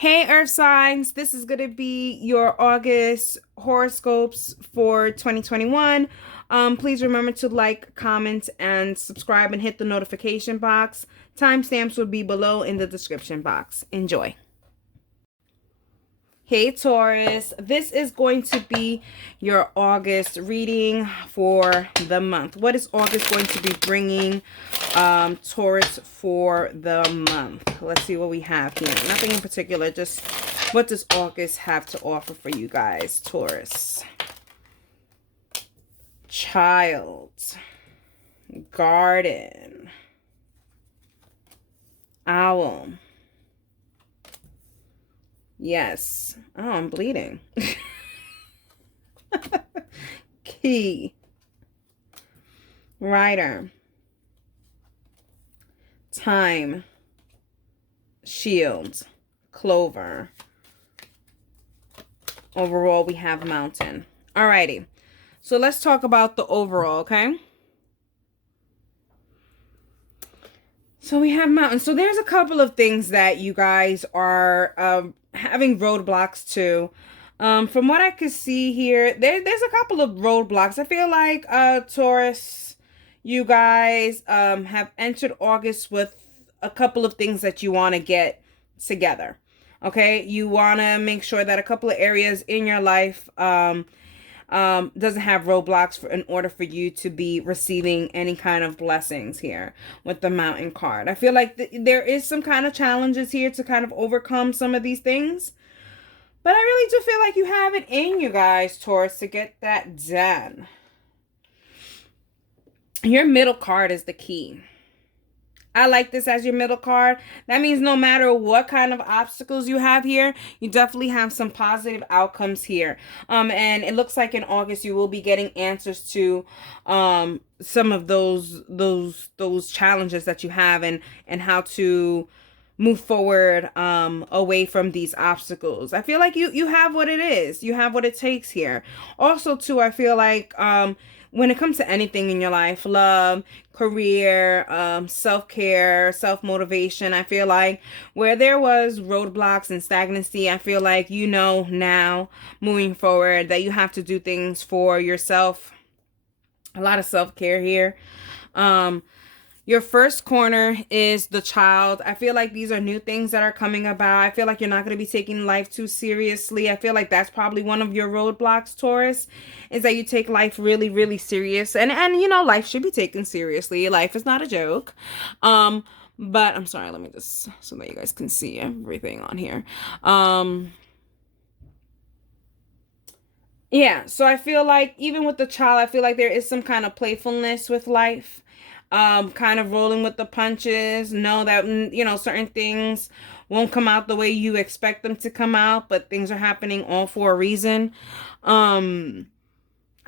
Hey, Earth signs. This is going to be your August horoscopes for 2021. Please remember to like, comment, and subscribe and hit the notification box. Timestamps will be below in the description box. Enjoy. Hey, Taurus. This is going to be your August reading for the month. What is August going to be bringing Taurus for the month? Let's see what we have here. Nothing in particular, just what does August have to offer for you guys, Taurus? Child, garden, owl. Yes. Oh, I'm bleeding. Key. Rider. Time. Shield. Clover. Overall, we have mountain. Alrighty. So let's talk about the overall, okay? So we have mountains. So there's a couple of things that you guys are having roadblocks to. From what I could see here, there's a couple of roadblocks. I feel like Taurus, you guys have entered August with a couple of things that you want to get together. Okay, you want to make sure that a couple of areas in your life doesn't have roadblocks in order for you to be receiving any kind of blessings here with the mountain card. I feel like there is some kind of challenges here to kind of overcome some of these things. But I really do feel like you have it in you guys, Taurus, to get that done. Your middle card is the key. I like this as your middle card. That means no matter what kind of obstacles you have here, you definitely have some positive outcomes here. And it looks like in August you will be getting answers to some of those challenges that you have and how to move forward away from these obstacles. I feel like you have what it is. You have what it takes here. Also, too, I feel like when it comes to anything in your life, love, career, self-care, self-motivation, I feel like where there was roadblocks and stagnancy, I feel like you know now, moving forward, that you have to do things for yourself. A lot of self-care here. Your first corner is the child. I feel like these are new things that are coming about. I feel like you're not going to be taking life too seriously. I feel like that's probably one of your roadblocks, Taurus, is that you take life really, really serious. And you know, life should be taken seriously. Life is not a joke. But I'm sorry, let me just, so that you guys can see everything on here. Yeah, so I feel like even with the child, I feel like there is some kind of playfulness with life. Kind of rolling with the punches. Know that, you know, certain things won't come out the way you expect them to come out, but things are happening all for a reason. I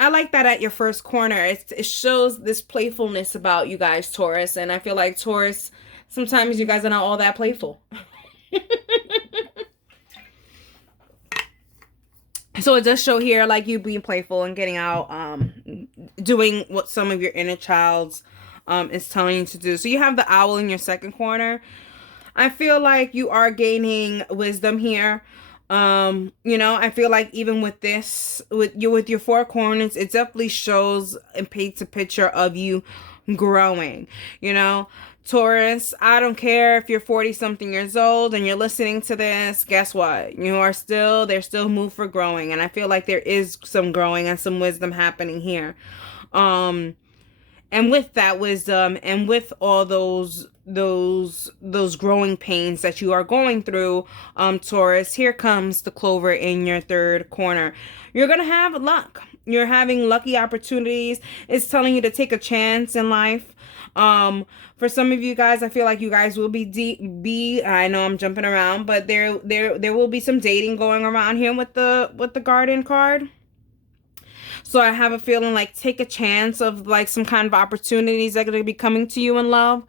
like that at your first corner. It shows this playfulness about you guys, Taurus, and I feel like Taurus, sometimes you guys are not all that playful. So it does show here like you being playful and getting out, doing what some of your inner child's is telling you to do. So you have the owl in your second corner. I feel like you are gaining wisdom here. You know, I feel like even with this, with your four corners, it definitely shows and paints a picture of you growing. You know, Taurus, I don't care if you're 40 something years old and you're listening to this, guess what? There's still move for growing. And I feel like there is some growing and some wisdom happening here. And with that wisdom and with all those growing pains that you are going through, Taurus, here comes the clover in your third corner. You're going to have luck. You're having lucky opportunities. It's telling you to take a chance in life. For some of you guys, I feel like you guys will I know I'm jumping around, but there will be some dating going around here with the garden card. So I have a feeling like take a chance of like some kind of opportunities that are going to be coming to you in love.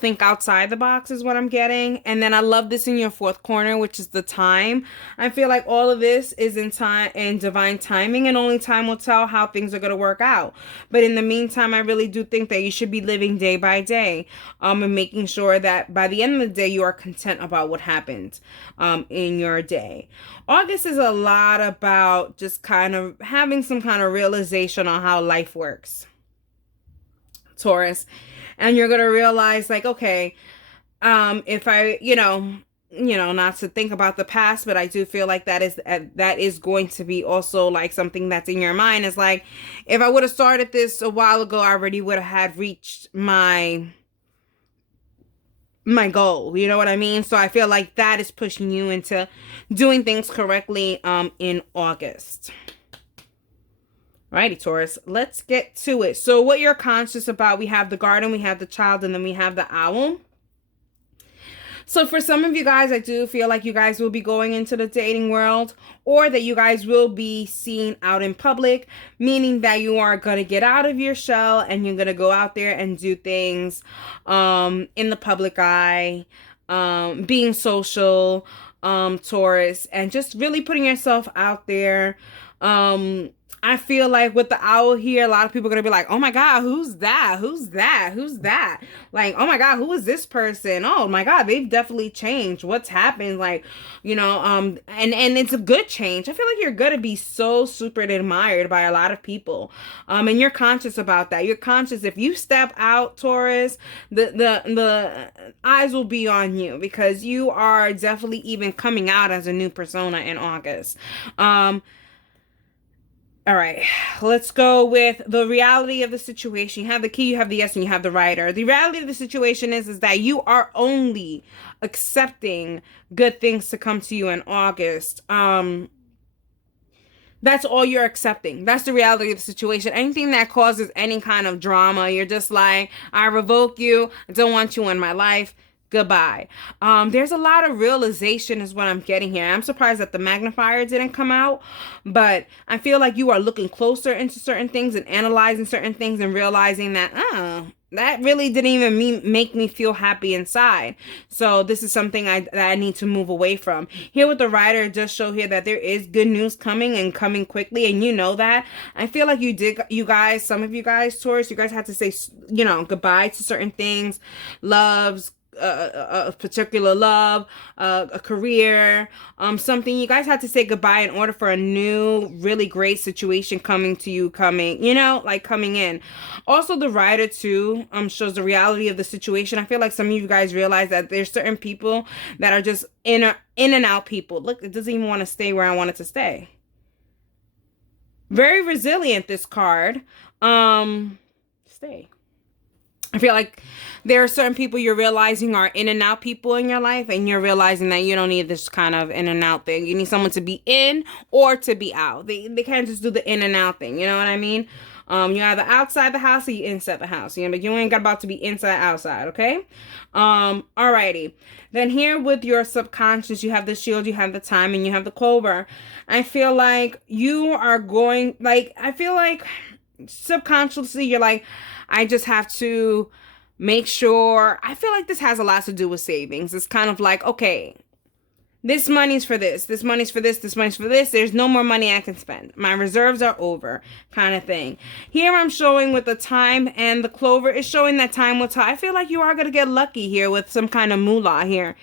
Think outside the box is what I'm getting. And then I love this in your fourth corner, which is the time. I feel like all of this is in time and divine timing, and only time will tell how things are going to work out. But in the meantime, I really do think that you should be living day by day, and making sure that by the end of the day, you are content about what happened, in your day. August is a lot about just kind of having some kind of realization on how life works, Taurus. And you're going to realize, like, okay, if I, not to think about the past, but I do feel like that is going to be also like something that's in your mind. Is like, if I would have started this a while ago, I already would have had reached my goal. You know what I mean? So I feel like that is pushing you into doing things correctly in August. Righty, Taurus, let's get to it. So what you're conscious about, we have the garden, we have the child, and then we have the owl. So for some of you guys, I do feel like you guys will be going into the dating world, or that you guys will be seen out in public, meaning that you are going to get out of your shell and you're going to go out there and do things in the public eye, being social, Taurus, and just really putting yourself out there. I feel like with the owl here, a lot of people are going to be like, oh my God, who's that? Who's that? Who's that? Like, oh my God, who is this person? Oh my God, they've definitely changed. What's happened? Like, and it's a good change. I feel like you're going to be so super admired by a lot of people. And you're conscious about that. You're conscious if you step out, Taurus, the eyes will be on you, because you are definitely even coming out as a new persona in August. All right, let's go with the reality of the situation. You have the key, you have the yes, and you have the rider. The reality of the situation is that you are only accepting good things to come to you in August. That's all you're accepting. That's the reality of the situation. Anything that causes any kind of drama, you're just like, I revoke you. I don't want you in my life. Goodbye. There's a lot of realization is what I'm getting here. I'm surprised that the magnifier didn't come out, but I feel like you are looking closer into certain things and analyzing certain things and realizing that, that really didn't even make me feel happy inside. So this is something that I need to move away from. Here with the rider, it does show here that there is good news coming and coming quickly. And you know that. I feel like some of you guys, Taurus, you guys had to say, goodbye to certain things, loves, a particular love, a career, something. You guys had to say goodbye in order for a new, really great situation coming in. Also, the rider too shows the reality of the situation. I feel like some of you guys realize that there's certain people that are just in and out people. Look, it doesn't even want to stay where I want it to stay. Very resilient, this card. Stay. I feel like there are certain people you're realizing are in and out people in your life, and you're realizing that you don't need this kind of in and out thing. You need someone to be in or to be out. They can't just do the in and out thing. You know what I mean? You're either outside the house or you inside the house. But you ain't got about to be inside outside, okay? Alrighty. Then here with your subconscious, you have the shield, you have the time, and you have the clover. I feel like you are going, I feel like subconsciously you're like, I just have to make sure. I feel like this has a lot to do with savings. It's kind of like, okay, this money's for this. This money's for this. This money's for this. There's no more money I can spend. My reserves are over, kind of thing. Here I'm showing with the time and the clover is showing that time will tell. I feel like you are going to get lucky here with some kind of moolah here,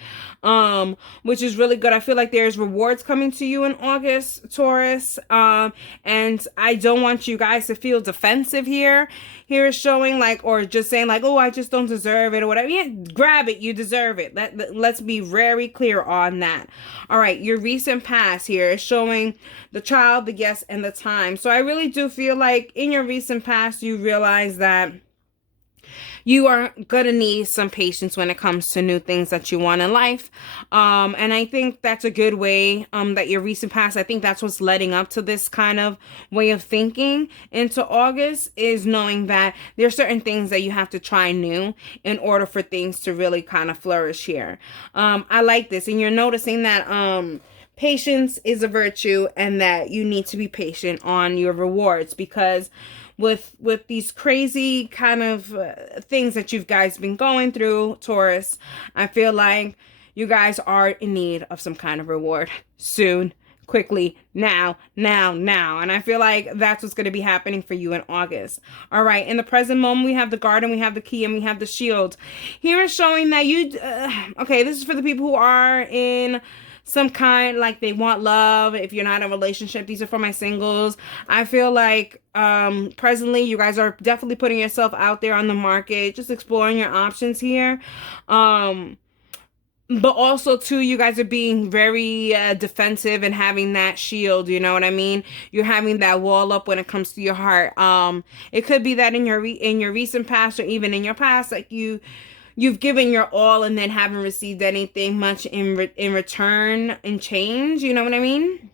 which is really good. I feel like there's rewards coming to you in August, Taurus. And I don't want you guys to feel defensive here. Here is showing or just saying oh, I just don't deserve it or whatever. Yeah, grab it. You deserve it. Let's be very clear on that. All right. Your recent past here is showing the child, the yes, and the time. So I really do feel like in your recent past, you realize that you are going to need some patience when it comes to new things that you want in life. And I think that's a good way that your recent past, I think that's what's leading up to this kind of way of thinking into August, is knowing that there are certain things that you have to try new in order for things to really kind of flourish here. I like this. And you're noticing that patience is a virtue and that you need to be patient on your rewards, because with these crazy kind of things that you guys been going through, Taurus, I feel like you guys are in need of some kind of reward soon, quickly, now. And I feel like that's what's going to be happening for you in August. All right, in the present moment, we have the garden, we have the key, and we have the shield. Here is showing that you, okay, this is for the people who are in some kind, like they want love. If you're not in a relationship, these are for my singles. I feel like presently you guys are definitely putting yourself out there on the market, just exploring your options here. But also, too, you guys are being very defensive and having that shield, you know what I mean? You're having that wall up when it comes to your heart. It could be that in your recent past, or even in your past, like you've given your all and then haven't received anything much in return in change, you know what I mean?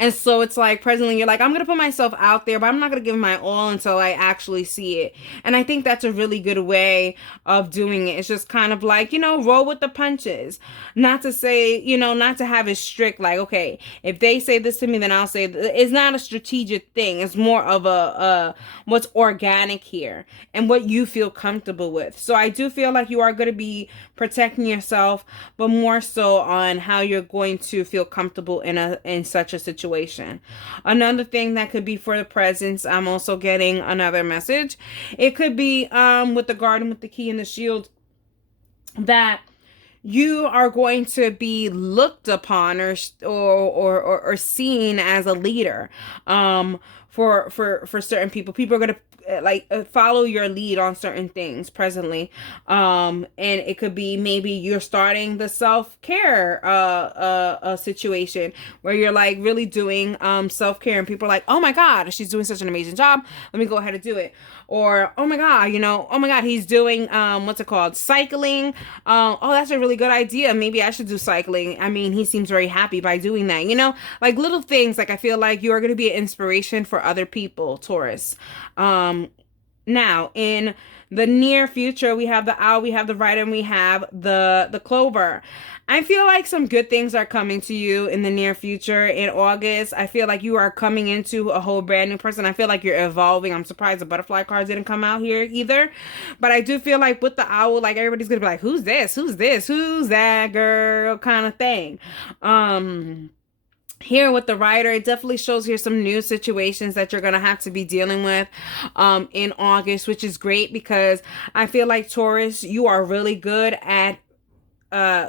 And so it's like presently you're like, I'm going to put myself out there, but I'm not going to give my all until I actually see it. And I think that's a really good way of doing it. It's just kind of like, you know, roll with the punches. Not to say, you know, not to have it strict, like, okay, if they say this to me, then I'll say, it's not a strategic thing. It's more of a what's organic here and what you feel comfortable with. So I do feel like you are going to be protecting yourself, but more so on how you're going to feel comfortable in such a situation. Another thing that could be for the presence, I'm also getting another message. It could be with the garden, with the key and the shield, that you are going to be looked upon or seen as a leader for certain people. People are going to follow your lead on certain things presently, and it could be maybe you're starting the self-care situation where you're like really doing self-care, and people are like, oh my god, she's doing such an amazing job, let me go ahead and do it. Or oh my god, you know, oh my god, he's doing what's it called, cycling. Oh, that's a really good idea, maybe I should do cycling. I mean, he seems very happy by doing that, you know, like little things. Like I feel like you are going to be an inspiration for other people, Taurus. Now, in the near future, we have the owl, we have the rider, and we have the clover. I feel like some good things are coming to you in the near future. In August, I feel like you are coming into a whole brand new person. I feel like you're evolving. I'm surprised the butterfly cards didn't come out here either. But I do feel like with the owl, like everybody's going to be like, who's this? Who's this? Who's that girl? Kind of thing. Here with the rider, it definitely shows here some new situations that you're going to have to be dealing with in August, which is great because I feel like Taurus, you are really good at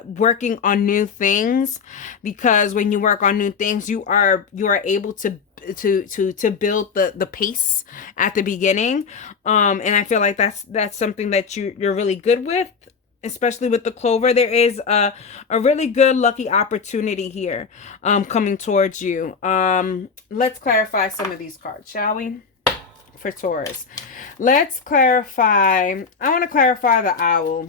working on new things, because when you work on new things, you are able to build the pace at the beginning, and I feel like that's something that you're really good with. Especially with the clover, there is a really good lucky opportunity here coming towards you. Let's clarify some of these cards, shall we? For Taurus, let's clarify. I want to clarify the owl.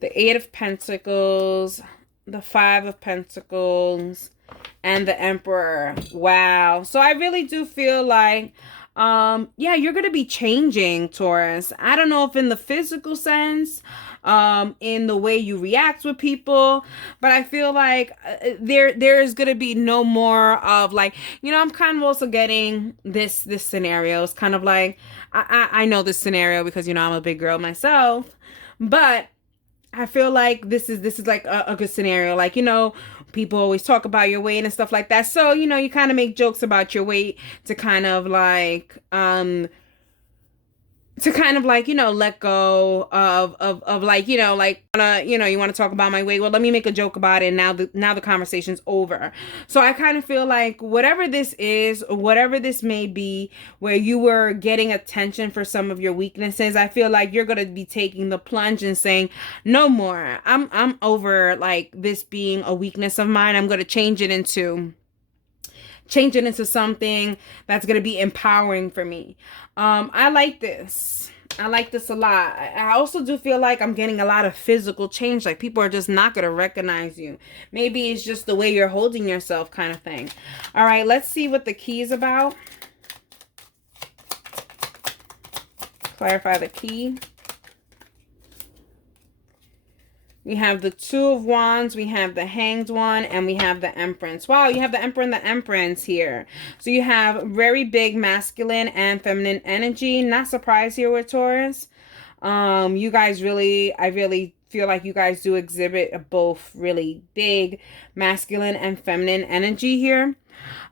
The Eight of Pentacles, the Five of Pentacles, and the Emperor. Wow. So I really do feel like, yeah, you're going to be changing, Taurus. I don't know if in the physical sense, in the way you react with people, but I feel like there is going to be no more of like, you know, I'm kind of also getting this scenario. It's kind of like, I know this scenario because, you know, I'm a big girl myself, but I feel like this is like a good scenario. Like, you know, people always talk about your weight and stuff like that. So, you know, you kind of make jokes about your weight to kind of like, you know, let go of like, you know, like, you know, you want to talk about my weight. Well, let me make a joke about it. And now the conversation's over. So I kind of feel like whatever this is, or whatever this may be, where you were getting attention for some of your weaknesses, I feel like you're going to be taking the plunge and saying, no more. I'm over like this being a weakness of mine. I'm going to change it into something that's going to be empowering for me. I like this. I like this a lot. I also do feel like I'm getting a lot of physical change. Like people are just not going to recognize you. Maybe it's just the way you're holding yourself kind of thing. All right, let's see what the key is about. Clarify the key. We have the Two of Wands, we have the Hanged One, and we have the Empress. Wow, you have the Emperor and the Empress here. So you have very big masculine and feminine energy. Not surprised here with Taurus. You guys really, I really feel like you guys do exhibit both really big masculine and feminine energy here.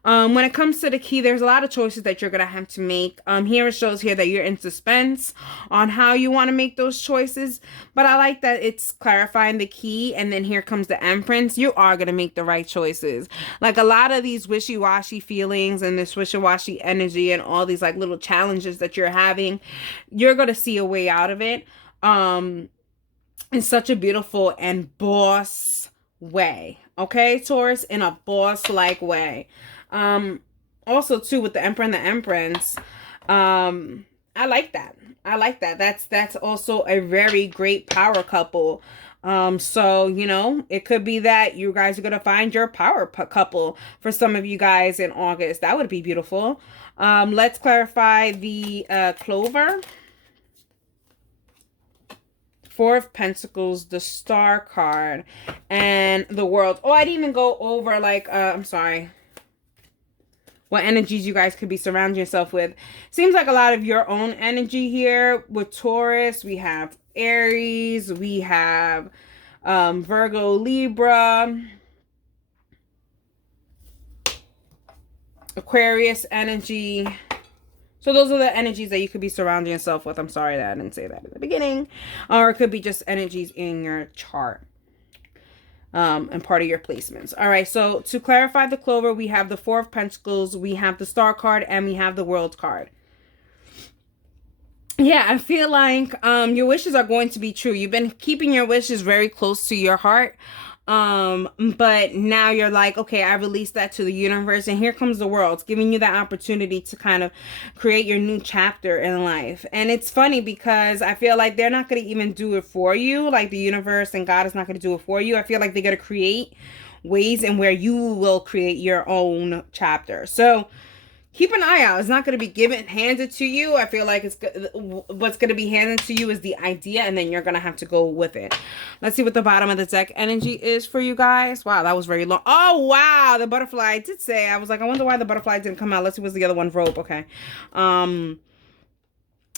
When it comes to the key, there's a lot of choices that you're going to have to make. Here it shows here that you're in suspense on how you want to make those choices. But I like that it's clarifying the key. And then here comes the Empress. You are going to make the right choices. Like a lot of these wishy-washy feelings and this wishy-washy energy and all these like little challenges that you're having, you're going to see a way out of it. In such a beautiful and boss way. Okay, Taurus, in a boss-like way. Also too with the Emperor and the Empress, I like that. I like that. That's also a very great power couple. So, you know, it could be that you guys are going to find your power couple for some of you guys in August. That would be beautiful. Let's clarify the clover. Four of Pentacles, the Star card, and the World. Oh, I didn't even go over like, I'm sorry, what energies you guys could be surrounding yourself with. Seems like a lot of your own energy here with Taurus. We have Aries, we have Virgo, Libra, Aquarius energy. So those are the energies that you could be surrounding yourself with. I'm sorry that I didn't say that at the beginning. Or it could be just energies in your chart. And part of your placements. All right, so to clarify the clover, we have the Four of Pentacles, we have the Star card, and we have the World card. Yeah, I feel like your wishes are going to be true. You've been keeping your wishes very close to your heart. But now you're like, okay, I released that to the universe, and here comes the world, giving you that opportunity to kind of create your new chapter in life. And it's funny because I feel like they're not going to even do it for you. Like the universe and God is not going to do it for you. I feel like they're going to create ways in where you will create your own chapter. So keep an eye out. It's not going to be handed to you. I feel like what's going to be handed to you is the idea, and then you're going to have to go with it. Let's see what the bottom of the deck energy is for you guys. Wow, that was very long. Oh, wow. The butterfly. I did say, I was like, I wonder why the butterfly didn't come out. Let's see what's the other one. Rope. Okay.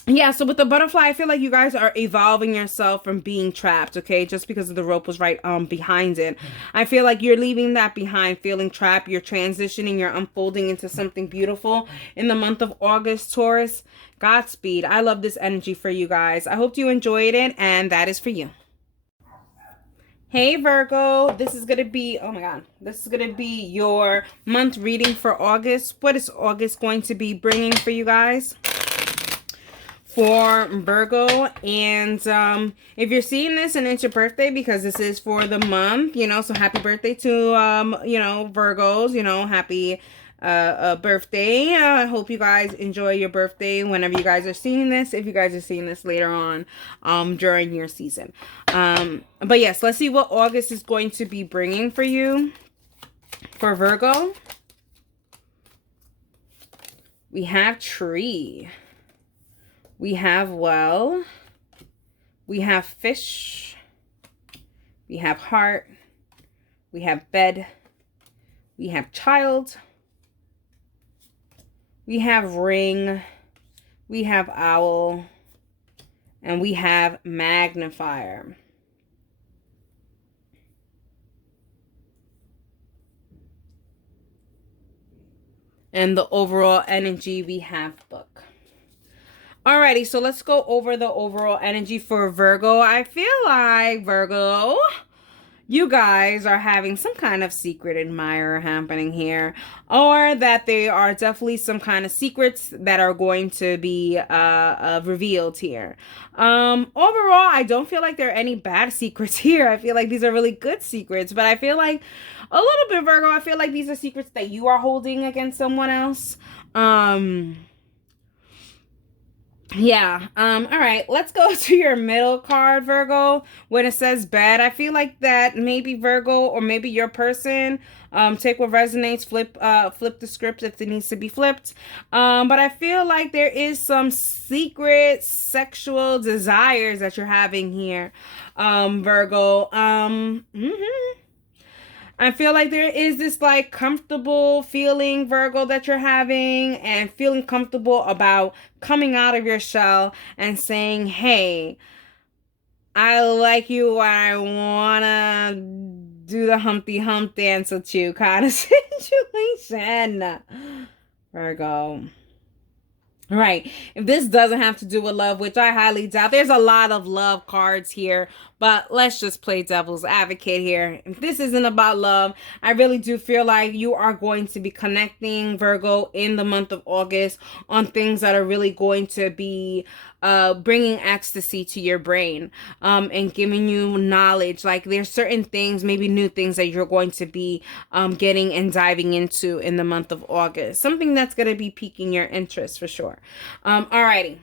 Yeah, so with the butterfly, I feel like you guys are evolving yourself from being trapped, okay? Just because the rope was right behind it. I feel like you're leaving that behind, feeling trapped. You're transitioning, you're unfolding into something beautiful in the month of August, Taurus. Godspeed. I love this energy for you guys. I hope you enjoyed it, and that is for you. Hey Virgo, this is going to be, oh my God, this is going to be your month reading for August. What is August going to be bringing for you guys? For Virgo, and if you're seeing this and it's your birthday, because this is for the month, you know, so happy birthday to you know, Virgos, you know, happy birthday. I hope you guys enjoy your birthday whenever you guys are seeing this, if you guys are seeing this later on during your season. But yes, let's see what August is going to be bringing for you. For Virgo, we have Tree. We have Well, we have Fish, we have Heart, we have Bed, we have Child, we have Ring, we have Owl, and we have Magnifier. And the overall energy, we have Book. Alrighty, so let's go over the overall energy for Virgo. I feel like, Virgo, you guys are having some kind of secret admirer happening here. Or that there are definitely some kind of secrets that are going to be revealed here. Overall, I don't feel like there are any bad secrets here. I feel like these are really good secrets. But I feel like, a little bit, Virgo, I feel like these are secrets that you are holding against someone else. Yeah. All right. Let's go to your middle card, Virgo. When it says bad, I feel like that maybe Virgo or maybe your person. Take what resonates, flip the script if it needs to be flipped. But I feel like there is some secret sexual desires that you're having here, Virgo. I feel like there is this like comfortable feeling, Virgo, that you're having, and feeling comfortable about coming out of your shell and saying, hey, I like you. I want to do the Humpty Hump dance with you kind of situation, Virgo. Right. If this doesn't have to do with love, which I highly doubt, there's a lot of love cards here, but let's just play devil's advocate here. If this isn't about love, I really do feel like you are going to be connecting, Virgo, in the month of August on things that are really going to be bringing ecstasy to your brain, and giving you knowledge. Like there's certain things, maybe new things that you're going to be getting and diving into in the month of August. Something that's going to be piquing your interest for sure. Alrighty.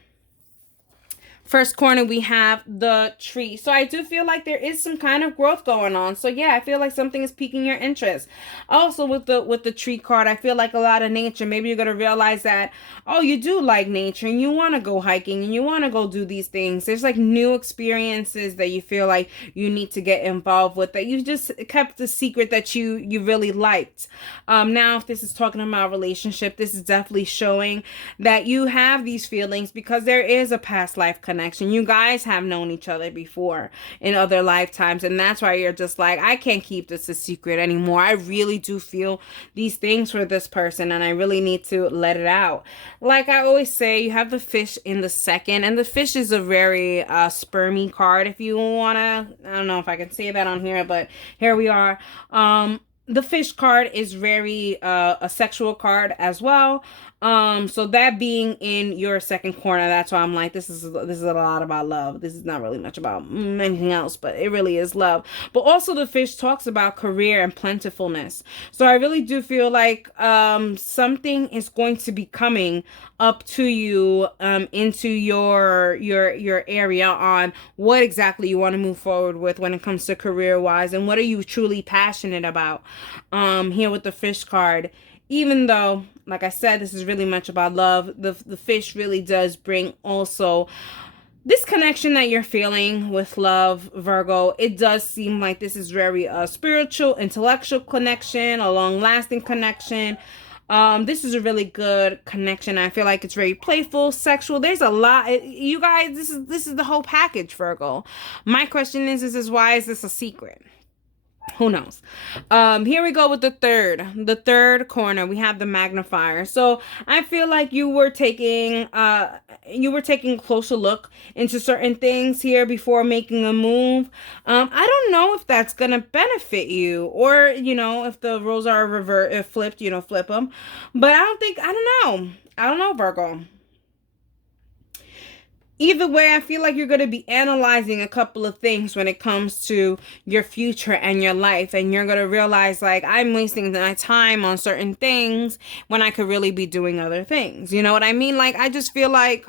First corner, we have the tree. So I do feel like there is some kind of growth going on. So yeah, I feel like something is piquing your interest. Also with the tree card, I feel like a lot of nature. Maybe you're going to realize that, oh, you do like nature and you want to go hiking and you want to go do these things. There's like new experiences that you feel like you need to get involved with, that you just kept the secret that you really liked. Now, if this is talking about relationship, this is definitely showing that you have these feelings because there is a past life connection. You guys have known each other before in other lifetimes, and that's why you're just like, I can't keep this a secret anymore. I really do feel these things for this person and I really need to let it out. Like I always say, you have the fish in the second, and the fish is a very spermy card. If you want to, I don't know if I can say that on here, but here we are. The fish card is very a sexual card as well. So that being in your second corner, that's why I'm like, this is a lot about love. This is not really much about anything else, but it really is love. But also the fish talks about career and plentifulness. So I really do feel like something is going to be coming up to you into your area on what exactly you want to move forward with when it comes to career wise, and what are you truly passionate about. Here with the fish card, even though, like I said, this is really much about love, the fish really does bring also this connection that you're feeling with love, Virgo. It does seem like this is very spiritual, intellectual connection, a long-lasting connection. This is a really good connection. I feel like it's very playful, sexual. There's a lot. You guys, this is the whole package, Virgo. My question is why is this a secret? Who knows? Here we go with the third corner. We have the magnifier. So I feel like you were taking a closer look into certain things here before making a move. I don't know if that's gonna benefit you, or if the roles are flipped, flip them. But I don't know, Virgo. Either way, I feel like you're going to be analyzing a couple of things when it comes to your future and your life. And you're going to realize, like, I'm wasting my time on certain things when I could really be doing other things. You know what I mean? Like, I just feel like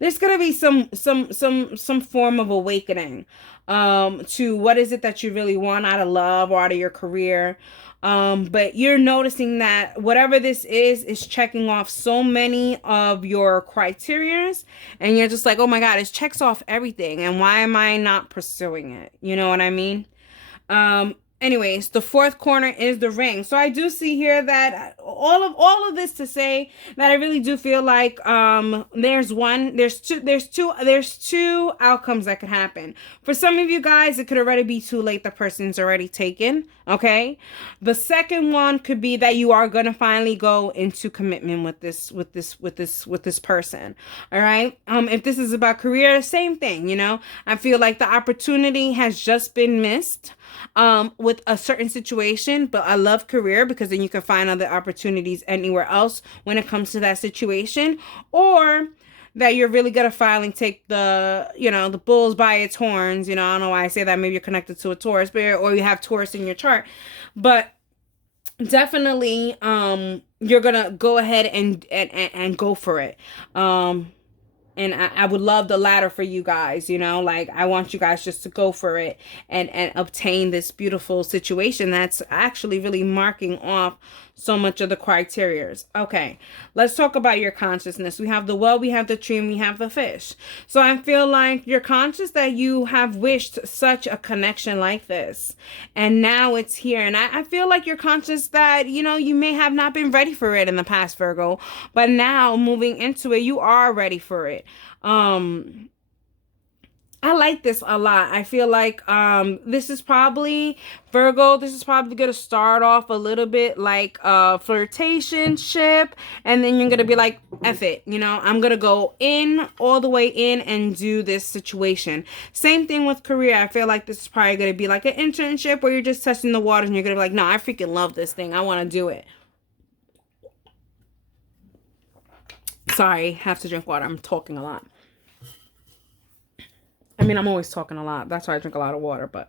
there's going to be some form of awakening to what is it that you really want out of love or out of your career. But you're noticing that whatever this is checking off so many of your criterias, and you're just like, oh my God, it checks off everything. And why am I not pursuing it? You know what I mean? Anyways, the fourth corner is the ring. So I do see here that all of this to say that I really do feel like there's two outcomes that could happen. For some of you guys, it could already be too late. The person's already taken. Okay. The second one could be that you are gonna finally go into commitment with this person. All right. If this is about career, same thing. I feel like the opportunity has just been missed with a certain situation, but I love career because then you can find other opportunities anywhere else when it comes to that situation. Or that you're really gonna finally take the bulls by its horns. I don't know why I say that. Maybe you're connected to a Taurus, or you have Taurus in your chart, but definitely you're gonna go ahead and go for it. And I would love the latter for you guys, you know, like I want you guys just to go for it and obtain this beautiful situation that's actually really marking off so much of the criterias. Okay, let's talk about your consciousness. We have the well, we have the tree, and we have the fish. So I feel like you're conscious that you have wished such a connection like this, and now it's here. And I feel like you're conscious that, you know, you may have not been ready for it in the past, Virgo, but now moving into it, you are ready for it. I like this a lot. I feel like this is probably, Virgo, this is probably going to start off a little bit like a flirtationship, and then you're going to be like, F it, you know, I'm going to go in, all the way in, and do this situation. Same thing with career. I feel like this is probably going to be like an internship where you're just testing the waters and you're going to be like, no, I freaking love this thing. I want to do it. Sorry, have to drink water. I'm talking a lot. I mean, I'm always talking a lot. That's why I drink a lot of water. But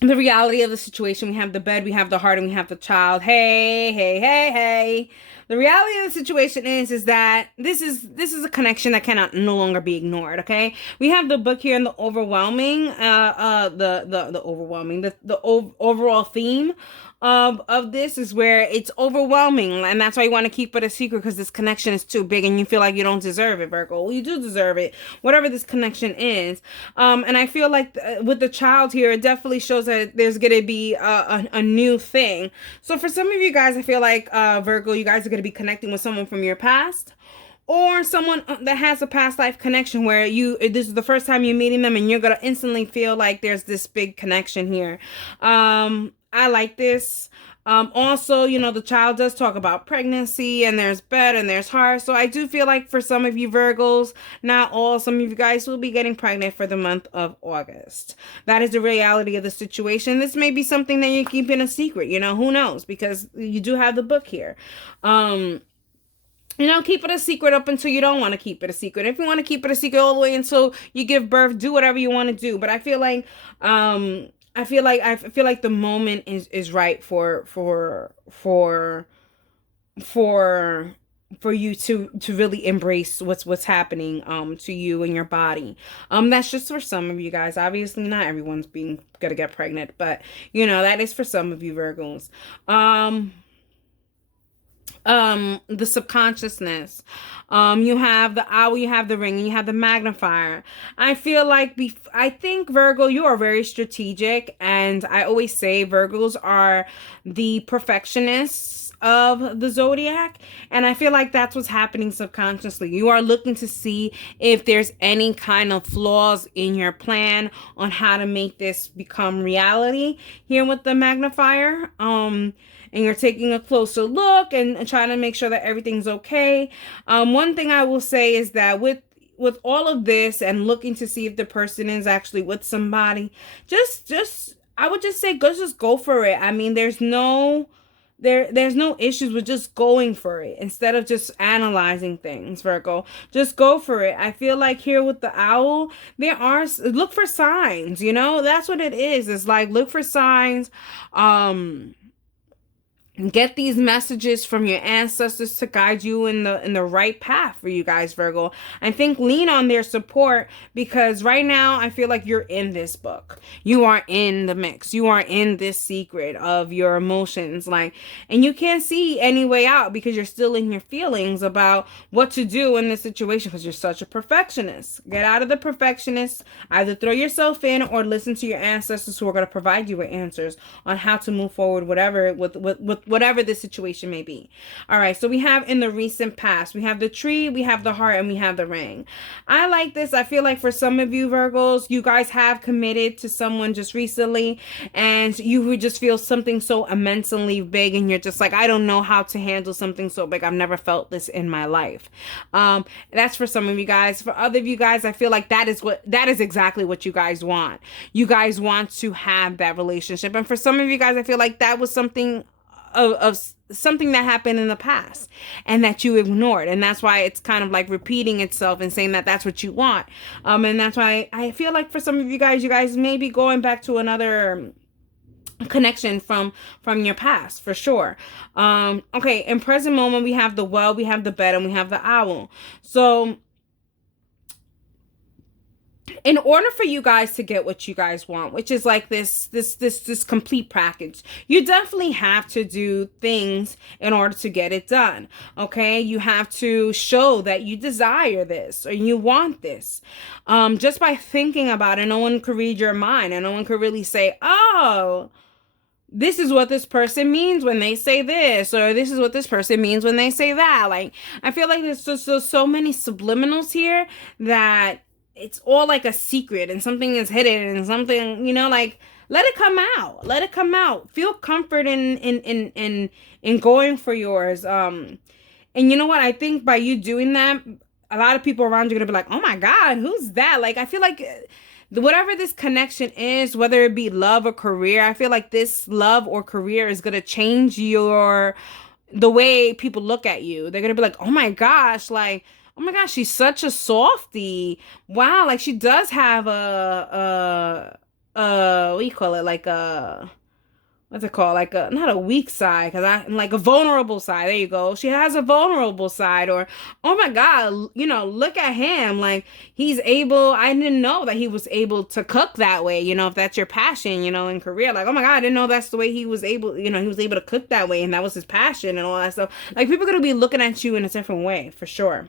the reality of the situation, we have the bed, we have the heart, and we have the child. Hey. The reality of the situation is that this is a connection that cannot no longer be ignored. Okay, we have the book here and the overwhelming, the overall theme of this is where it's overwhelming, and that's why you want to keep it a secret, because this connection is too big and you feel like you don't deserve it, Virgo. Well, you do deserve it, whatever this connection is. And I feel like with the child here, it definitely shows that there's gonna be a new thing. So for some of you guys, I feel like Virgo, you guys are gonna be connecting with someone from your past, or someone that has a past life connection where this is the first time you're meeting them and you're gonna instantly feel like there's this big connection here. I like this. Also, you know, the child does talk about pregnancy, and there's bed and there's heart. So I do feel like for some of you Virgos, not all, some of you guys will be getting pregnant for the month of August. That is the reality of the situation. This may be something that you're keeping a secret, you know, who knows, because you do have the book here. You know, keep it a secret up until you don't want to keep it a secret. If you want to keep it a secret all the way until you give birth, do whatever you want to do. But I feel like I feel like the moment is right for you to really embrace what's happening to you and your body. That's just for some of you guys. Obviously not everyone's gonna get pregnant, but you know, that is for some of you Virgos. The subconsciousness, you have the owl, you have the ring, and you have the magnifier. I feel like I think Virgo, you are very strategic, and I always say Virgos are the perfectionists of the zodiac, and I feel like that's what's happening subconsciously. You are looking to see if there's any kind of flaws in your plan on how to make this become reality here with the magnifier. And you're taking a closer look and trying to make sure that everything's okay. One thing I will say is that with all of this and looking to see if the person is actually with somebody, I would just say just go for it. I mean, there's no issues with just going for it instead of just analyzing things, Virgo. Just go for it. I feel like here with the owl, look for signs, you know? That's what it is. It's like, look for signs. Get these messages from your ancestors to guide you in the right path for you guys, Virgo. I think lean on their support, because right now I feel like you're in this book. You are in the mix. You are in this secret of your emotions, and you can't see any way out because you're still in your feelings about what to do in this situation, because you're such a perfectionist. Get out of the perfectionist. Either throw yourself in or listen to your ancestors, who are going to provide you with answers on how to move forward, with whatever the situation may be. All right, so we have in the recent past, we have the tree, we have the heart, and we have the ring. I like this. I feel like for some of you Virgos, you guys have committed to someone just recently, and you would just feel something so immensely big, and you're just like, I don't know how to handle something so big. I've never felt this in my life. That's for some of you guys. For other of you guys, I feel like that is exactly what you guys want. You guys want to have that relationship. And for some of you guys, I feel like that was something of something that happened in the past and that you ignored, and that's why it's kind of like repeating itself and saying that that's what you want. And that's why I feel like for some of you guys may be going back to another connection from your past, for sure. Okay, in present moment, we have the well, we have the bed, and we have the owl. So in order for you guys to get what you guys want, which is like this complete package, you definitely have to do things in order to get it done. Okay, you have to show that you desire this or you want this. Just by thinking about it, no one could read your mind, and no one could really say, oh, this is what this person means when they say this, or this is what this person means when they say that. Like, I feel like there's just so many subliminals here that it's all like a secret, and something is hidden, and something, like, let it come out. Let it come out. Feel comfort in going for yours. And you know what? I think by you doing that, a lot of people around you are gonna be like, oh my God, who's that? Like, I feel like whatever this connection is, whether it be love or career, I feel like this love or career is going to change the way people look at you. They're going to be like, oh my gosh, she's such a softie. Wow, like she does have what do you call it? Like what's it called? Like not a weak side, like a vulnerable side. There you go. She has a vulnerable side. Or, oh my God, look at him. Like, he's able, I didn't know that he was able to cook that way. If that's your passion, in career. Like, oh my God, I didn't know that's the way he was able, he was able to cook that way, and that was his passion and all that stuff. Like, people are going to be looking at you in a different way, for sure.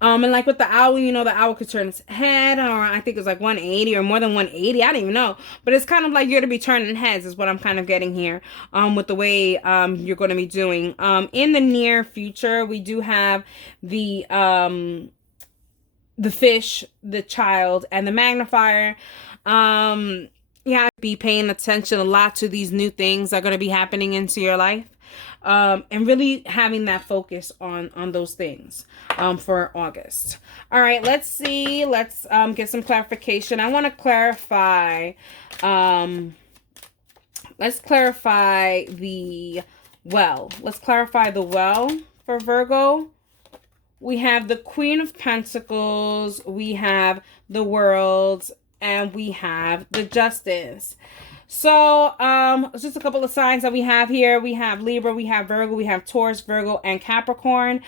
And like with the owl, the owl could turn its head, or I think it's like 180 or more than 180. I don't even know. But it's kind of like you're going to be turning heads is what I'm kind of getting here with the way you're going to be doing. In the near future, we do have the fish, the child, and the magnifier. Yeah, be paying attention a lot to these new things that are going to be happening into your life. And really having that focus on those things for August. All right, let's see. Let's get some clarification. I want to clarify. Let's clarify the well. Let's clarify the well for Virgo. We have the Queen of Pentacles. We have the World. And we have the Justice. So, just a couple of signs that we have here. We have Libra, we have Virgo, we have Taurus, Virgo, and Capricorn.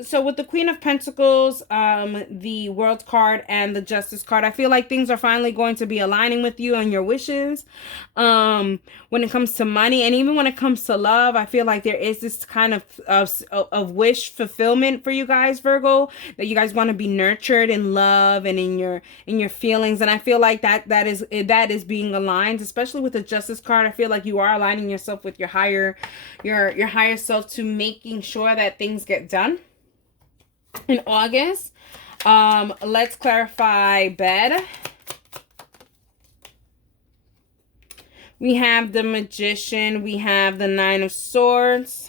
So with the Queen of Pentacles, the World card, and the Justice card, I feel like things are finally going to be aligning with you and your wishes. When it comes to money, and even when it comes to love, I feel like there is this kind of wish fulfillment for you guys, Virgo, that you guys want to be nurtured in love and in your feelings. And I feel like that is being aligned, especially with the Justice card. I feel like you are aligning yourself with your higher self to making sure that things get done. In August, let's clarify bed. We have the Magician, we have the Nine of Swords,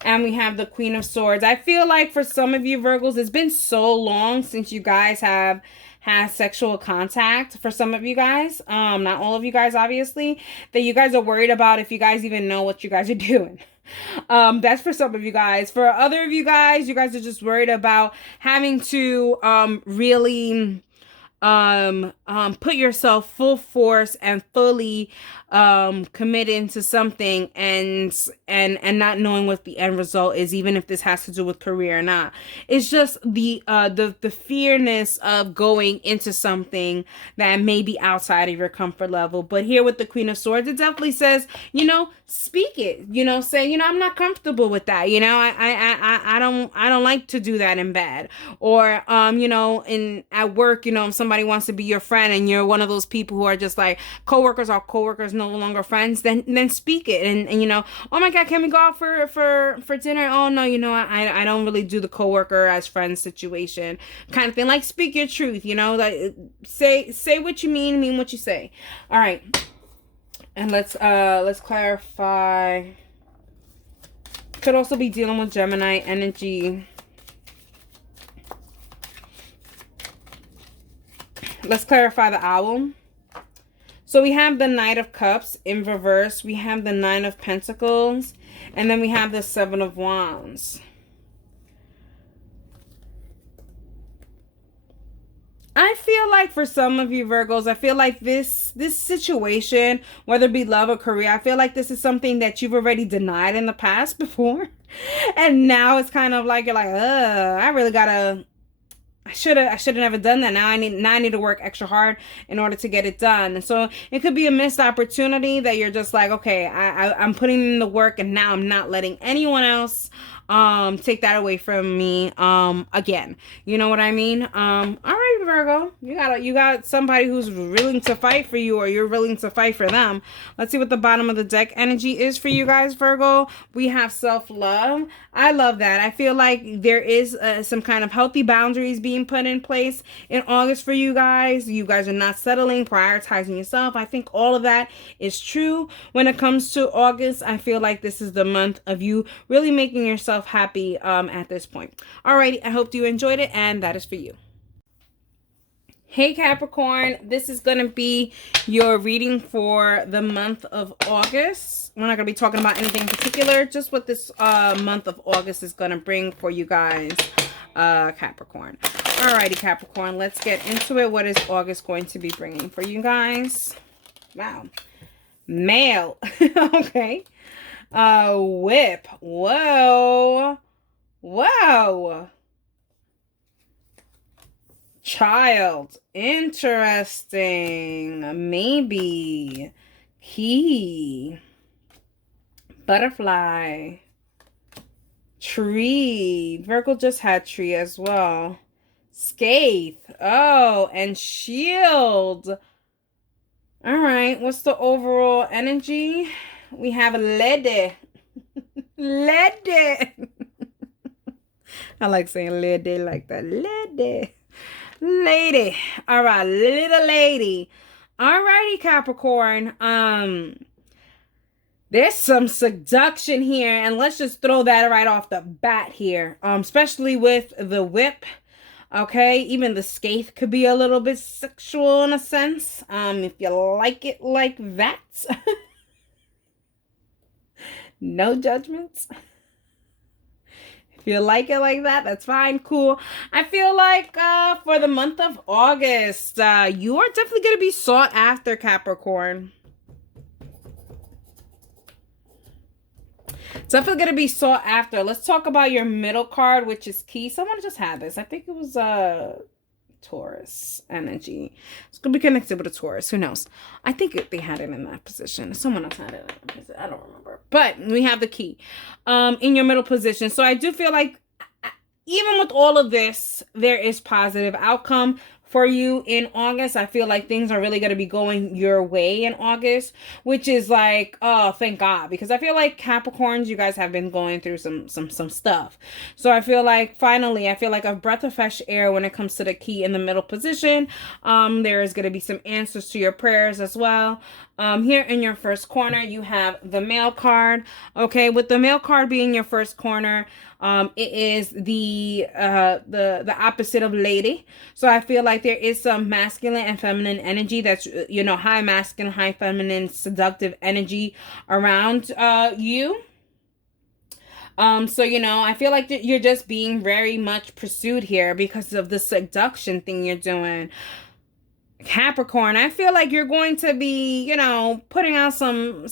and we have the Queen of Swords. I feel like for some of you Virgos, it's been so long since you guys have had sexual contact. For some of you guys, not all of you guys, obviously, that you guys are worried about if you guys even know what you guys are doing. That's for some of you guys. For other of you guys are just worried about having to really put yourself full force and fully committed to something and not knowing what the end result is, even if this has to do with career or not. It's just the fearness of going into something that may be outside of your comfort level. But here with the Queen of Swords, it definitely says, speak it, say, I'm not comfortable with that. I don't like to do that in bed. Or, at work, if somebody wants to be your friend and you're one of those people who are just like coworkers are coworkers, no longer friends, then speak it. And oh my God, can we go out for dinner? Oh no, I don't really do the coworker as friends situation kind of thing. Like, speak your truth, like say what you mean what you say. All right. And let's clarify. Could also be dealing with Gemini energy. Let's clarify the owl. So we have the Knight of Cups in reverse. We have the Nine of Pentacles. And then we have the Seven of Wands. I I feel like for some of you Virgos, I feel like this situation, whether it be love or career, I feel like this is something that you've already denied in the past before. And now it's kind of like you're like, I really gotta I should have never done that. Now I need to work extra hard in order to get it done. And so it could be a missed opportunity that you're just like, okay, I'm putting in the work and now I'm not letting anyone else take that away from me again. You know what I mean? All right, Virgo. You got somebody who's willing to fight for you, or you're willing to fight for them. Let's see what the bottom of the deck energy is for you guys, Virgo. We have self-love. I love that. I feel like there is some kind of healthy boundaries being put in place in August for you guys. You guys are not settling, prioritizing yourself. I think all of that is true. When it comes to August, I feel like this is the month of you really making yourself happy at this point. Alrighty, I hope you enjoyed it, and that is for you. Hey Capricorn, this is going to be your reading for the month of August. We're not going to be talking about anything in particular, just what this month of August is going to bring for you guys, Capricorn. Alrighty, Capricorn, let's get into it. What is August going to be bringing for you guys? Wow. Male. Okay. Whip. Whoa. Whoa. Child. Interesting. Maybe. Key. Butterfly. Tree. Virgo just had tree as well. Scathe. Oh, and shield. All right. What's the overall energy? We have lady. Lady. I like saying lady like that. Lady. Lady. All right, little lady. Alrighty, Capricorn. There's some seduction here, and let's just throw that right off the bat here. Especially with the whip. Okay, even the scathe could be a little bit sexual in a sense. If you like it like that. No judgments. If you like it like that, that's fine. Cool. I feel like for the month of August, you are definitely going to be sought after, Capricorn. Definitely going to be sought after. Let's talk about your middle card, which is key. Someone just had this. I think it was Taurus energy. It's going to be connected with a Taurus. Who knows? I think they had it in that position. Someone else had it in that position. I don't remember. But we have the key in your middle position. So I do feel like even with all of this, there is positive outcome for you in August. I feel like things are really going to be going your way in August, which is like, oh, thank God, because I feel like Capricorns, you guys have been going through some stuff. So I feel like finally, I feel like a breath of fresh air when it comes to the key in the middle position. There is going to be some answers to your prayers as well. Here in your first corner, you have the male card. Okay, with the male card being your first corner, it is the opposite of lady. So I feel like there is some masculine and feminine energy that's, high masculine, high feminine, seductive energy around you. So, I feel like you're just being very much pursued here because of the seduction thing you're doing. Capricorn, I feel like you're going to be, putting out some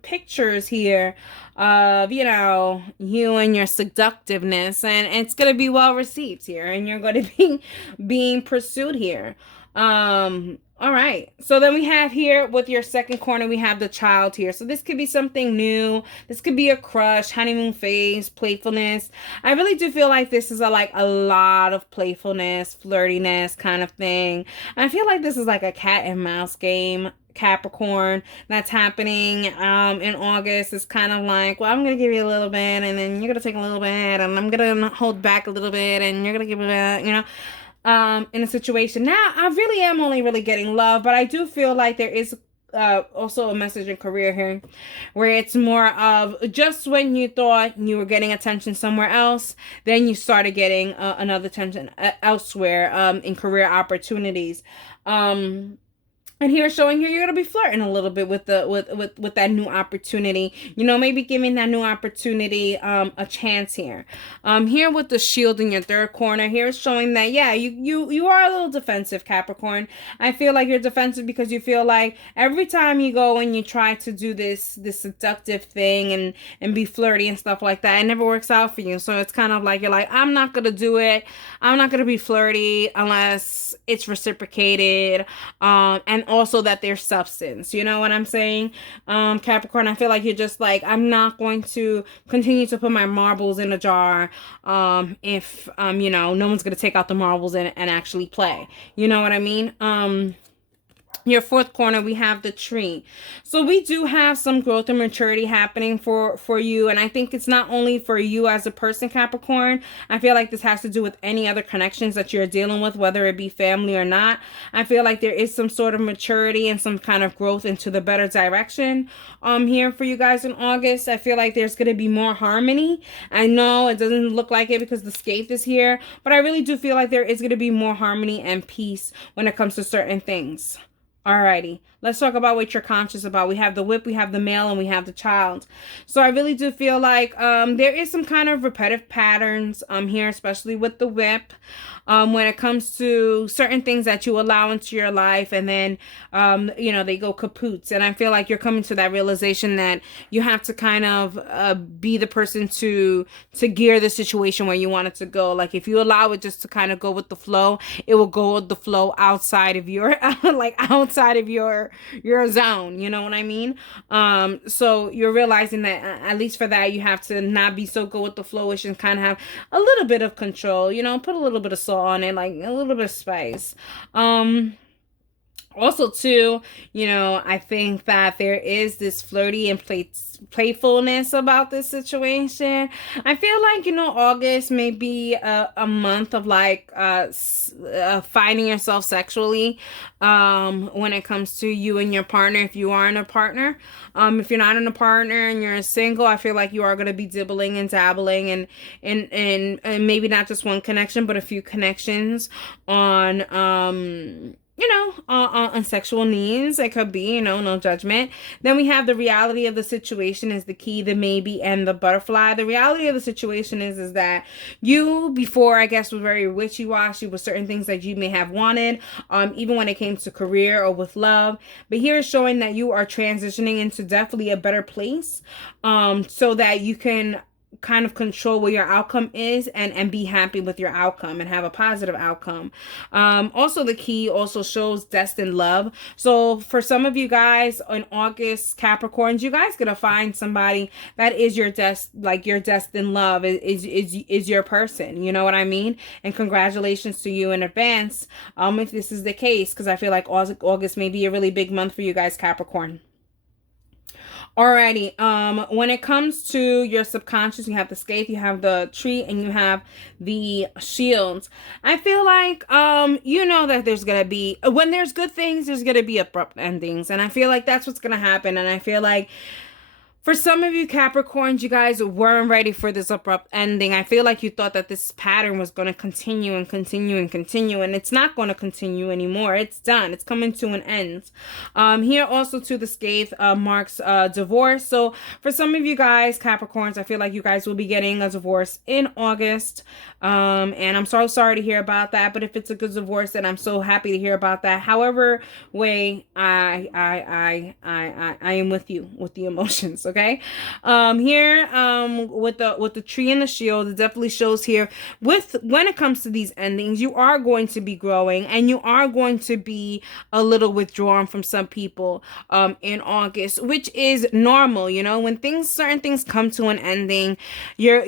pictures here of, you and your seductiveness, and it's going to be well received here, and you're going to be being pursued here. All right. So then we have here with your second corner, we have the child here. So this could be something new. This could be a crush, honeymoon phase, playfulness. I really do feel like this is a lot of playfulness, flirtiness kind of thing. I feel like this is like a cat and mouse game, Capricorn, that's happening in August. It's kind of like, well, I'm going to give you a little bit, and then you're going to take a little bit, and I'm going to hold back a little bit, and you're going to give it back, in a situation. Now, I really am only really getting love, but I do feel like there is also a message in career here where it's more of just when you thought you were getting attention somewhere else, then you started getting another attention elsewhere in career opportunities. And here showing here you're gonna be flirting a little bit with the with that new opportunity. You know, maybe giving that new opportunity a chance here. Here with the shield in your third corner, here is showing that yeah, you are a little defensive, Capricorn. I feel like you're defensive because you feel like every time you go and you try to do this seductive thing and be flirty and stuff like that, it never works out for you. So it's kind of like you're like, I'm not gonna do it. I'm not gonna be flirty unless it's reciprocated. And also that there's substance. You know what I'm saying? Capricorn, I feel like you're just like, I'm not going to continue to put my marbles in a jar if, you know, no one's going to take out the marbles and actually play. You know what I mean? Your fourth corner, we have the tree. So we do have some growth and maturity happening for you, and I think it's not only for you as a person, Capricorn. I feel like this has to do with any other connections that you're dealing with, whether it be family or not. I feel like there is some sort of maturity and some kind of growth into the better direction here for you guys in August. I feel like there's going to be more harmony. I know it doesn't look like it because the scathe is here, but I really do feel like there is going to be more harmony and peace when it comes to certain things. Alrighty, let's talk about what you're conscious about. We have the whip, we have the male, and we have the child. So I really do feel like there is some kind of repetitive patterns here, especially with the whip. When it comes to certain things that you allow into your life, and then you know, they go kaput. And I feel like you're coming to that realization that you have to kind of be the person to gear the situation where you want it to go. Like if you allow it just to kind of go with the flow, it will go with the flow outside of your like outside of your zone. You know what I mean? So you're realizing that at least for that, you have to not be so go with the flowish and kind of have a little bit of control. You know, put a little bit of salt on it, like a little bit of spice. Also too, you know, I think that there is this flirty and playfulness about this situation. I feel like, you know, August may be a month of like finding yourself sexually when it comes to you and your partner, if you are in a partner. If you're not in a partner and you're single, I feel like you are going to be dibbling and dabbling and maybe not just one connection, but a few connections on you know, on sexual needs. It could be, you know, no judgment. Then we have the reality of the situation is the key, the maybe, and the butterfly. The reality of the situation is that you before, I guess, was very wishy-washy with certain things that you may have wanted, even when it came to career or with love. But here is showing that you are transitioning into definitely a better place, so that you can kind of control what your outcome is and be happy with your outcome and have a positive outcome. Also the key also shows destined love. So for some of you guys in August, Capricorns, you guys gonna find somebody that is your your destined love is your person. You know what I mean? And congratulations to you in advance if this is the case, because I feel like August may be a really big month for you guys, Capricorn. Alrighty, when it comes to your subconscious, you have the scathe, you have the tree, and you have the shields. I feel like, you know that there's gonna be, when there's good things, there's gonna be abrupt endings, and I feel like that's what's gonna happen, and I feel like for some of you Capricorns, you guys weren't ready for this abrupt ending. I feel like you thought that this pattern was going to continue and continue and continue, and it's not going to continue anymore. It's done. It's coming to an end. Here also to the scathe marks divorce. So for some of you guys, Capricorns, I feel like you guys will be getting a divorce in August. And I'm so sorry to hear about that, but if it's a good divorce, then I'm so happy to hear about that. However way, I am with you with the emotions. Okay. Here with the tree and the shield, it definitely shows here when it comes to these endings, you are going to be growing and you are going to be a little withdrawn from some people in August, which is normal. You know, when certain things come to an ending, you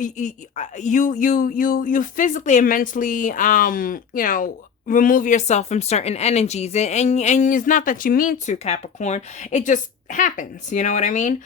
physically and mentally you know, remove yourself from certain energies, and it's not that you mean to, Capricorn. happens. You know what I mean?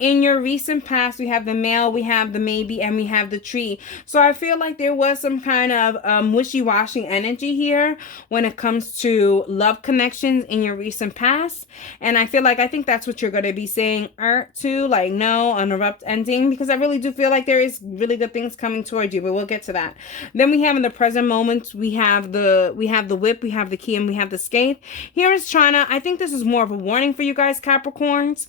In your recent past, we have the mail, we have the maybe, and we have the tree. So I feel like there was some kind of wishy-washy energy here when it comes to love connections in your recent past. And I think that's what you're going to be saying to, like, no, an abrupt ending, because I really do feel like there is really good things coming toward you, but we'll get to that. Then we have in the present moment, we have the whip, we have the key, and we have the skate. Here is China. I think this is more of a warning for you guys, Capricorns.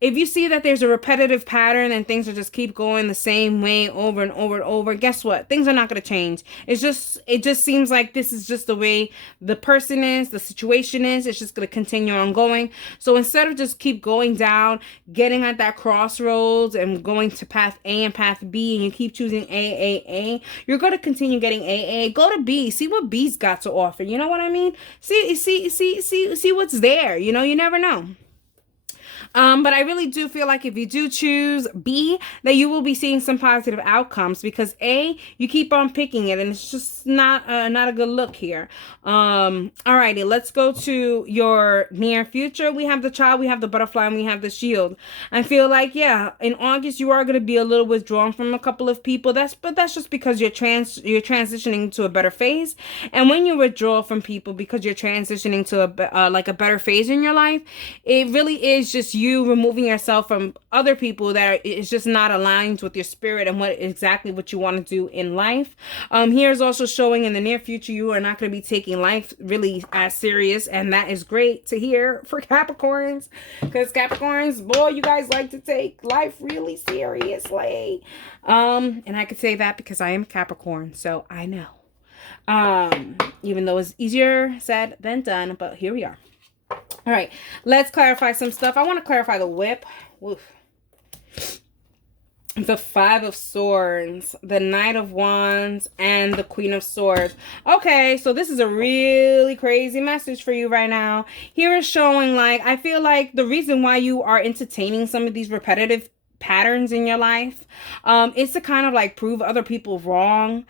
If you see that there's a repetitive pattern and things are just keep going the same way over and over and over, guess what? Things are not going to change. It just seems like this is just the way the person is, the situation is. It's just going to continue on going. So instead of just keep going down, getting at that crossroads and going to path A and path B, and you keep choosing A, you're going to continue getting A. Go to B. See what B's got to offer. You know what I mean? See what's there. You know, you never know. But I really do feel like if you do choose B, that you will be seeing some positive outcomes, because A, you keep on picking it and it's just not a good look here. Alrighty, let's go to your near future. We have the child, we have the butterfly, and we have the shield. I feel like, yeah, in August you are going to be a little withdrawn from a couple of people. But that's just because you're transitioning to a better phase. And when you withdraw from people because you're transitioning to a better phase in your life, it really is just you removing yourself from other people that is just not aligned with your spirit and what you want to do in life. Here's also showing in the near future you are not going to be taking life really as serious, and that is great to hear for Capricorns, because Capricorns, boy, you guys like to take life really seriously. And I could say that because I am Capricorn, so I know. Even though it's easier said than done, but here we are. All right, let's clarify some stuff. I want to clarify the whip. Woof. The Five of Swords, the Knight of Wands, and the Queen of Swords. Okay, so this is a really crazy message for you right now. Here is showing, like, I feel like the reason why you are entertaining some of these repetitive patterns in your life is to kind of like prove other people wrong,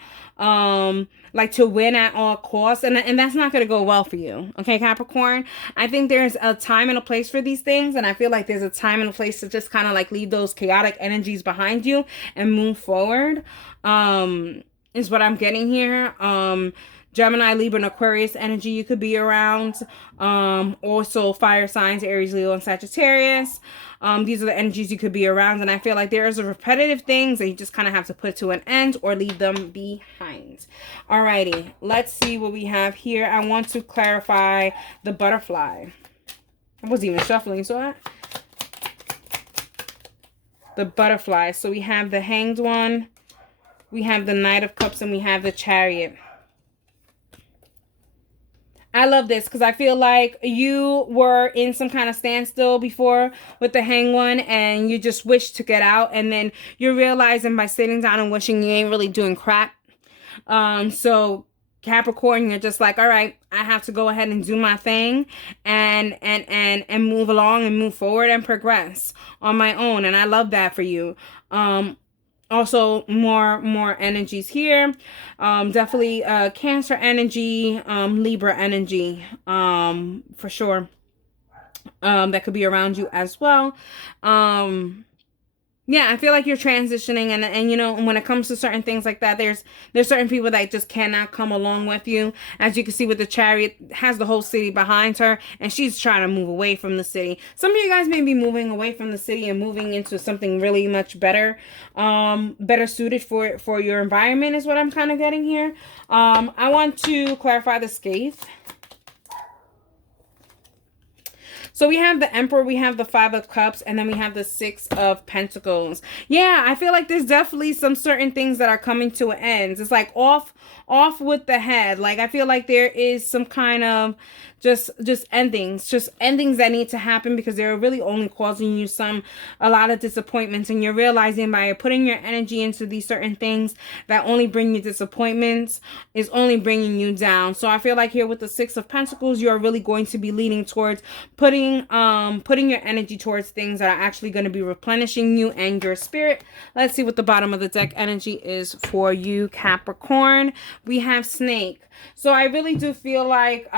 like to win at all costs, and that's not going to go well for you. Okay, Capricorn, I think there's a time and a place for these things, and I feel like there's a time and a place to just kind of like leave those chaotic energies behind you and move forward, is what I'm getting here. Gemini, Libra, and Aquarius energy you could be around. Also fire signs, Aries, Leo, and Sagittarius. These are the energies you could be around. And I feel like there is a repetitive things that you just kind of have to put to an end or leave them behind. Alrighty, let's see what we have here. I want to clarify the butterfly. I wasn't even shuffling, so that. The butterfly. So we have the Hanged One. We have the Knight of Cups, and we have the Chariot. I love this because I feel like you were in some kind of standstill before with the Hanged One, and you just wish to get out, and then you're realizing by sitting down and wishing you ain't really doing crap. So Capricorn, you're just like, all right, I have to go ahead and do my thing and move along and move forward and progress on my own, and I love that for you. Also, more energies here. Definitely Cancer energy, Libra energy, for sure. That could be around you as well. Yeah, I feel like you're transitioning, and you know, when it comes to certain things like that, there's certain people that just cannot come along with you. As you can see with the Chariot, has the whole city behind her, and she's trying to move away from the city. Some of you guys may be moving away from the city and moving into something really much better, better suited for your environment is what I'm kind of getting here. I want to clarify the Scathe. So we have the Emperor, we have the Five of Cups, and then we have the Six of Pentacles. Yeah, I feel like there's definitely some certain things that are coming to an end. It's like off with the head. Like, I feel like there is some kind of just endings that need to happen, because they're really only causing you a lot of disappointments, and you're realizing by putting your energy into these certain things that only bring you disappointments is only bringing you down. So I feel like here with the Six of Pentacles, you are really going to be leaning towards putting your energy towards things that are actually going to be replenishing you and your spirit. Let's see what the bottom of the deck energy is for you, Capricorn. We have Snake. So I really do feel like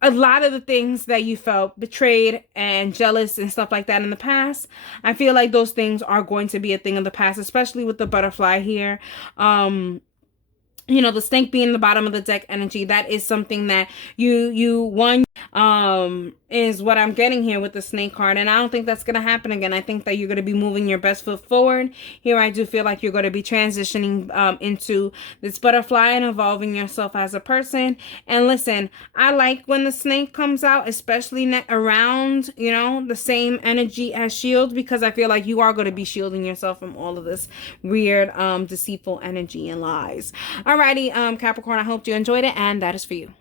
a lot of the things that you felt betrayed and jealous and stuff like that in the past, I feel like those things are going to be a thing of the past, especially with the butterfly here. You know, the snake being the bottom of the deck energy, that is something that you won, is what I'm getting here with the snake card. And I don't think that's going to happen again. I think that you're going to be moving your best foot forward. Here, I do feel like you're going to be transitioning into this butterfly and evolving yourself as a person. And listen, I like when the snake comes out, especially around, you know, the same energy as shield, because I feel like you are going to be shielding yourself from all of this weird, deceitful energy and lies. Alrighty, Capricorn, I hope you enjoyed it, and that is for you.